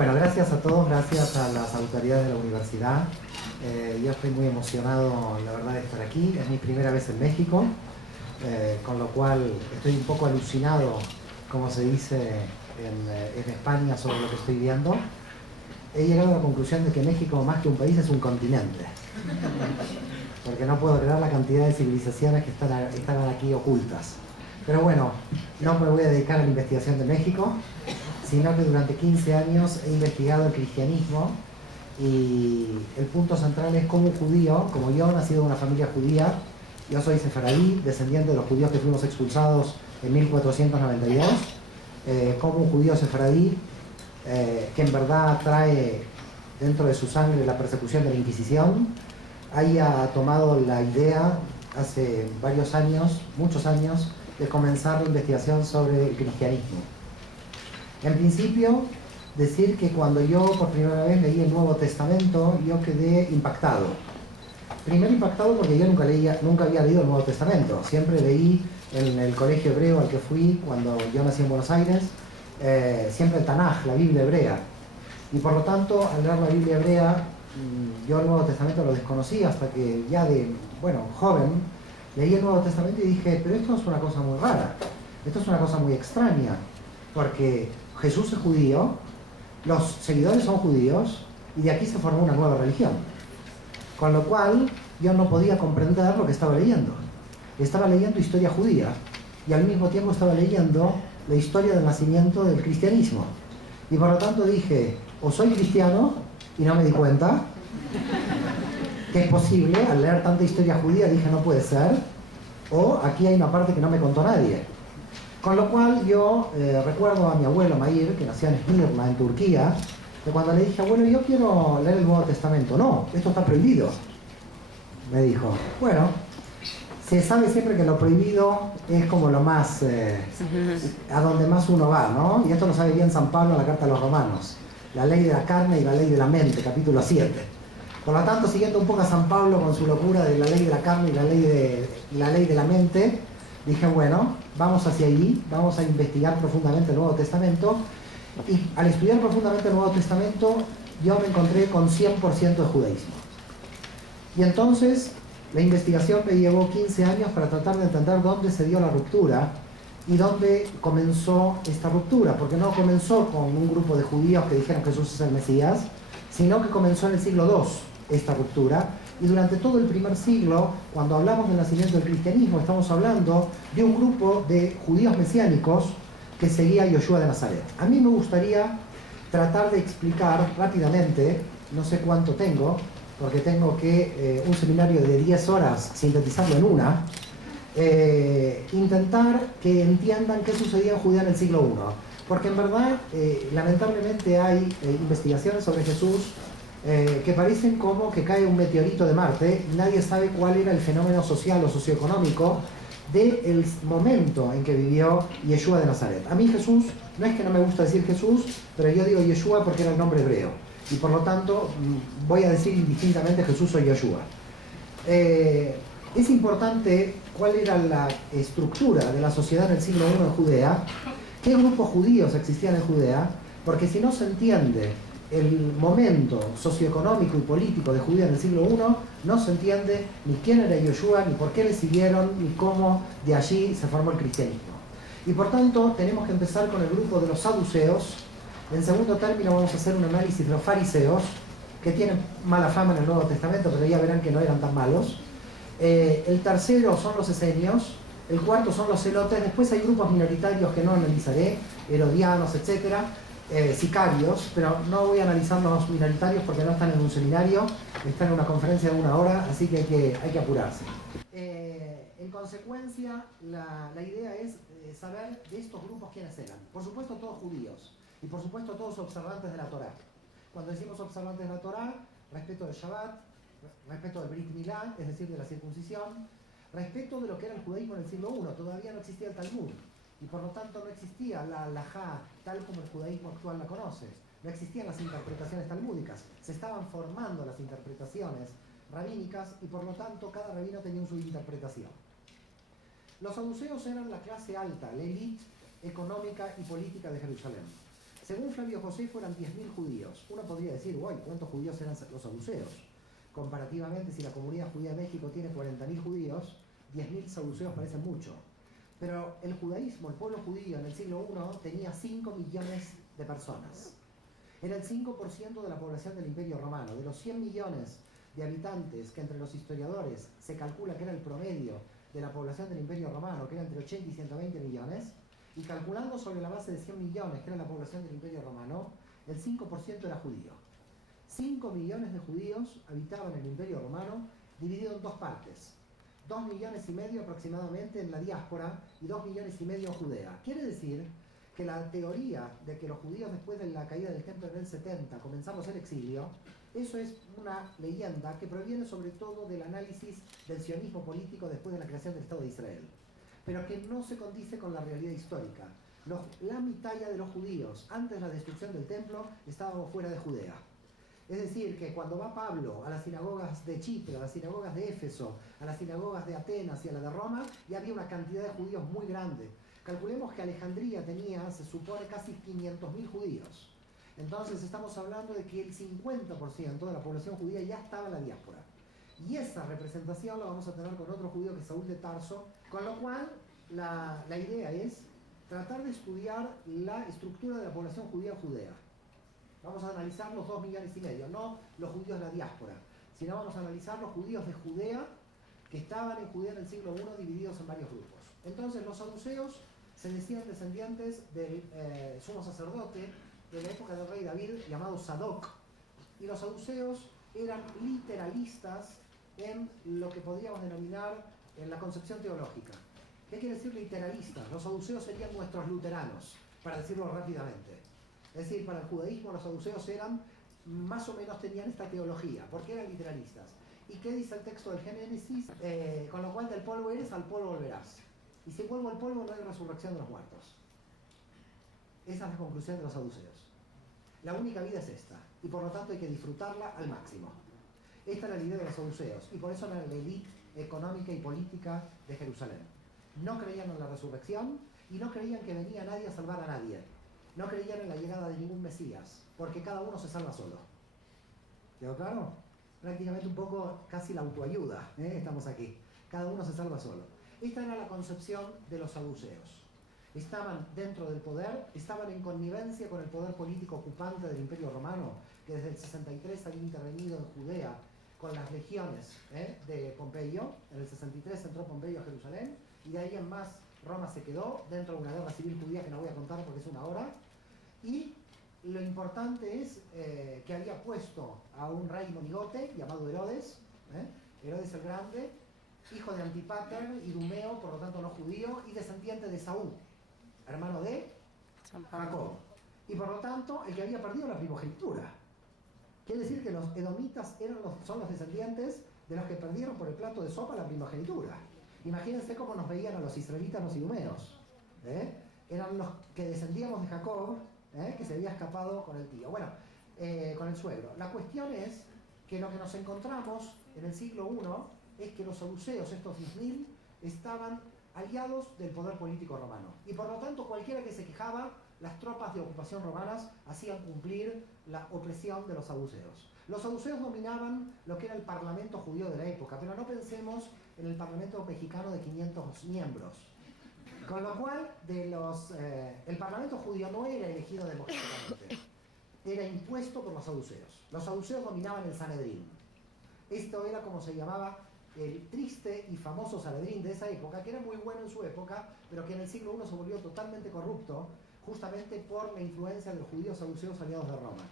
Bueno, gracias a todos, gracias a las autoridades de la universidad. Yo estoy muy emocionado, la verdad, de estar aquí. Es mi primera vez en México, con lo cual estoy un poco alucinado, como se dice en España, sobre lo que estoy viendo. He llegado a la conclusión de que México, más que un país, es un continente. Porque no puedo creer la cantidad de civilizaciones que están aquí ocultas. Pero bueno, no me voy a dedicar a la investigación de México, sino que durante 15 años he investigado el cristianismo y el punto central es cómo un judío, como yo, nacido en una familia judía, yo soy sefaradí, descendiente de los judíos que fuimos expulsados en 1492, como un judío sefaradí, que en verdad trae dentro de su sangre la persecución de la Inquisición, haya tomado la idea hace varios años, muchos años, de comenzar la investigación sobre el cristianismo. En principio, decir que cuando yo por primera vez leí el Nuevo Testamento, yo quedé impactado. Primero impactado porque yo nunca había leído el Nuevo Testamento. Siempre leí en el colegio hebreo al que fui cuando yo nací en Buenos Aires, siempre el Tanaj, la Biblia hebrea. Y por lo tanto, al leer la Biblia hebrea, yo el Nuevo Testamento lo desconocí hasta que ya joven, leí el Nuevo Testamento y dije, pero esto es una cosa muy rara, esto es una cosa muy extraña, porque Jesús es judío, los seguidores son judíos, y de aquí se formó una nueva religión. Con lo cual, yo no podía comprender lo que estaba leyendo. Estaba leyendo historia judía, y al mismo tiempo estaba leyendo la historia del nacimiento del cristianismo. Y por lo tanto dije, o soy cristiano, y no me di cuenta, que es posible, al leer tanta historia judía dije no puede ser, o aquí hay una parte que no me contó nadie. Con lo cual yo recuerdo a mi abuelo Mair, que nació en Esmirna, en Turquía, que cuando le dije, abuelo, yo quiero leer el Nuevo Testamento. No, esto está prohibido, me dijo. Bueno, se sabe siempre que lo prohibido es como lo más, a donde más uno va, ¿no? Y esto lo sabe bien San Pablo en la Carta a los Romanos. La ley de la carne y la ley de la mente, capítulo 7. Por lo tanto, siguiendo un poco a San Pablo con su locura de la ley de la carne y la ley de la mente, dije, bueno, vamos hacia allí, vamos a investigar profundamente el Nuevo Testamento. Y al estudiar profundamente el Nuevo Testamento, yo me encontré con 100% de judaísmo. Y entonces, la investigación me llevó 15 años para tratar de entender dónde se dio la ruptura y dónde comenzó esta ruptura, porque no comenzó con un grupo de judíos que dijeron que Jesús es el Mesías, sino que comenzó en el siglo II esta ruptura, y durante todo el primer siglo, cuando hablamos del nacimiento del cristianismo, estamos hablando de un grupo de judíos mesiánicos que seguía a Yoshua de Nazaret. A mí me gustaría tratar de explicar rápidamente, no sé cuánto tengo, porque tengo que un seminario de 10 horas sintetizarlo en una, intentar que entiendan qué sucedía en Judea en el siglo I. Porque en verdad, lamentablemente hay investigaciones sobre Jesús que parecen como que cae un meteorito de Marte y nadie sabe cuál era el fenómeno social o socioeconómico del momento en que vivió Yeshua de Nazaret. A mí Jesús, no es que no me gusta decir Jesús, pero yo digo Yeshua porque era el nombre hebreo. Y por lo tanto, voy a decir indistintamente Jesús o Yeshua. Es importante cuál era la estructura de la sociedad en el siglo I en Judea, qué grupos judíos existían en Judea, porque si no se entiende el momento socioeconómico y político de Judea en el siglo I, no se entiende ni quién era Yoshua, ni por qué le siguieron, ni cómo de allí se formó el cristianismo. Y por tanto, tenemos que empezar con el grupo de los saduceos. En segundo término vamos a hacer un análisis de los fariseos, que tienen mala fama en el Nuevo Testamento, pero ya verán que no eran tan malos. El tercero son los esenios, el cuarto son los celotes, después hay grupos minoritarios que no analizaré, herodianos, etcétera, sicarios, pero no voy a analizar los minoritarios porque no están en un seminario, están en una conferencia de 1 hora, así que hay que apurarse. En consecuencia, la idea es saber de estos grupos quiénes eran. Por supuesto todos judíos, y por supuesto todos observantes de la Torá. Cuando decimos observantes de la Torá, respeto del Shabbat, respeto del Brit Milá, es decir, de la circuncisión, respeto de lo que era el judaísmo en el siglo I. Todavía no existía el Talmud, y por lo tanto no existía la halajá tal como el judaísmo actual la conoce. No existían las interpretaciones talmúdicas, se estaban formando las interpretaciones rabínicas y por lo tanto cada rabino tenía su interpretación. Los saduceos eran la clase alta, la élite económica y política de Jerusalén. Según Flavio Josefo eran 10.000 judíos. Uno podría decir, guay, ¿cuántos judíos eran los saduceos? Comparativamente, si la comunidad judía de México tiene 40.000 judíos, 10.000 saduceos parecen mucho. Pero el judaísmo, el pueblo judío en el siglo I tenía 5 millones de personas. Era el 5% de la población del Imperio Romano. De los 100 millones de habitantes que entre los historiadores se calcula que era el promedio de la población del Imperio Romano, que era entre 80 y 120 millones, y calculando sobre la base de 100 millones, que era la población del Imperio Romano, el 5% era judío. 5 millones de judíos habitaban el Imperio Romano, dividido en dos partes. 2 millones y medio aproximadamente en la diáspora y 2 millones y medio en Judea. Quiere decir que la teoría de que los judíos después de la caída del templo en el 70 comenzamos el exilio, eso es una leyenda que proviene sobre todo del análisis del sionismo político después de la creación del Estado de Israel, pero que no se condice con la realidad histórica. La mitad ya de los judíos antes de la destrucción del templo estaban fuera de Judea. Es decir, que cuando va Pablo a las sinagogas de Chipre, a las sinagogas de Éfeso, a las sinagogas de Atenas y a la de Roma, ya había una cantidad de judíos muy grande. Calculemos que Alejandría tenía, se supone, casi 500.000 judíos. Entonces estamos hablando de que el 50% de la población judía ya estaba en la diáspora. Y esa representación la vamos a tener con otro judío que es Saúl de Tarso, con lo cual la idea es tratar de estudiar la estructura de la población judía. Vamos a analizar los 2 millones y medio, no los judíos de la diáspora, sino vamos a analizar los judíos de Judea que estaban en Judea en el siglo I divididos en varios grupos. Entonces los saduceos se decían descendientes del sumo sacerdote de la época del rey David llamado Sadoc, y los saduceos eran literalistas en lo que podríamos denominar en la concepción teológica. ¿Qué quiere decir literalistas? Los saduceos serían nuestros luteranos, para decirlo rápidamente. Es decir, para el judaísmo los saduceos eran, más o menos tenían esta teología. ¿Por qué eran literalistas? ¿Y qué dice el texto del Génesis? Con lo cual del polvo eres, al polvo volverás. Y si vuelvo al polvo no hay resurrección de los muertos. Esa es la conclusión de los saduceos. La única vida es esta, y por lo tanto hay que disfrutarla al máximo. Esta era la idea de los saduceos, y por eso era la élite económica y política de Jerusalén. No creían en la resurrección, y no creían que venía nadie a salvar a nadie. No creían en la llegada de ningún Mesías, porque cada uno se salva solo. ¿Quedó claro? Prácticamente un poco casi la autoayuda, estamos aquí. Cada uno se salva solo. Esta era la concepción de los saduceos. Estaban dentro del poder, estaban en connivencia con el poder político ocupante del Imperio Romano, que desde el 63 había intervenido en Judea con las legiones de Pompeyo. En el 63 entró Pompeyo a Jerusalén, y de ahí en más Roma se quedó dentro de una guerra civil judía que no voy a contar porque es una hora. Y lo importante es que había puesto a un rey monigote llamado Herodes, Herodes el Grande, hijo de Antipater, idumeo, por lo tanto no judío, y descendiente de Saúl, hermano de Jacob. Y por lo tanto el que había perdido la primogenitura. Quiere decir que los edomitas son los descendientes de los que perdieron por el plato de sopa la primogenitura. Imagínense cómo nos veían a los israelitas los idumeos. Eran los que descendíamos de Jacob, que se había escapado con el tío. Bueno, con el suegro. La cuestión es que lo que nos encontramos en el siglo I es que los saduceos, estos 10.000, estaban aliados del poder político romano. Y por lo tanto, cualquiera que se quejaba, las tropas de ocupación romanas hacían cumplir la opresión de los saduceos. Los saduceos dominaban lo que era el parlamento judío de la época, pero no pensemos en el parlamento mexicano de 500 miembros. Con lo cual, el parlamento judío no era elegido democráticamente, era impuesto por los saduceos. Los saduceos dominaban el Sanedrín. Esto era como se llamaba el triste y famoso Sanedrín de esa época, que era muy bueno en su época, pero que en el siglo I se volvió totalmente corrupto, justamente por la influencia de los judíos saduceos aliados de Roma.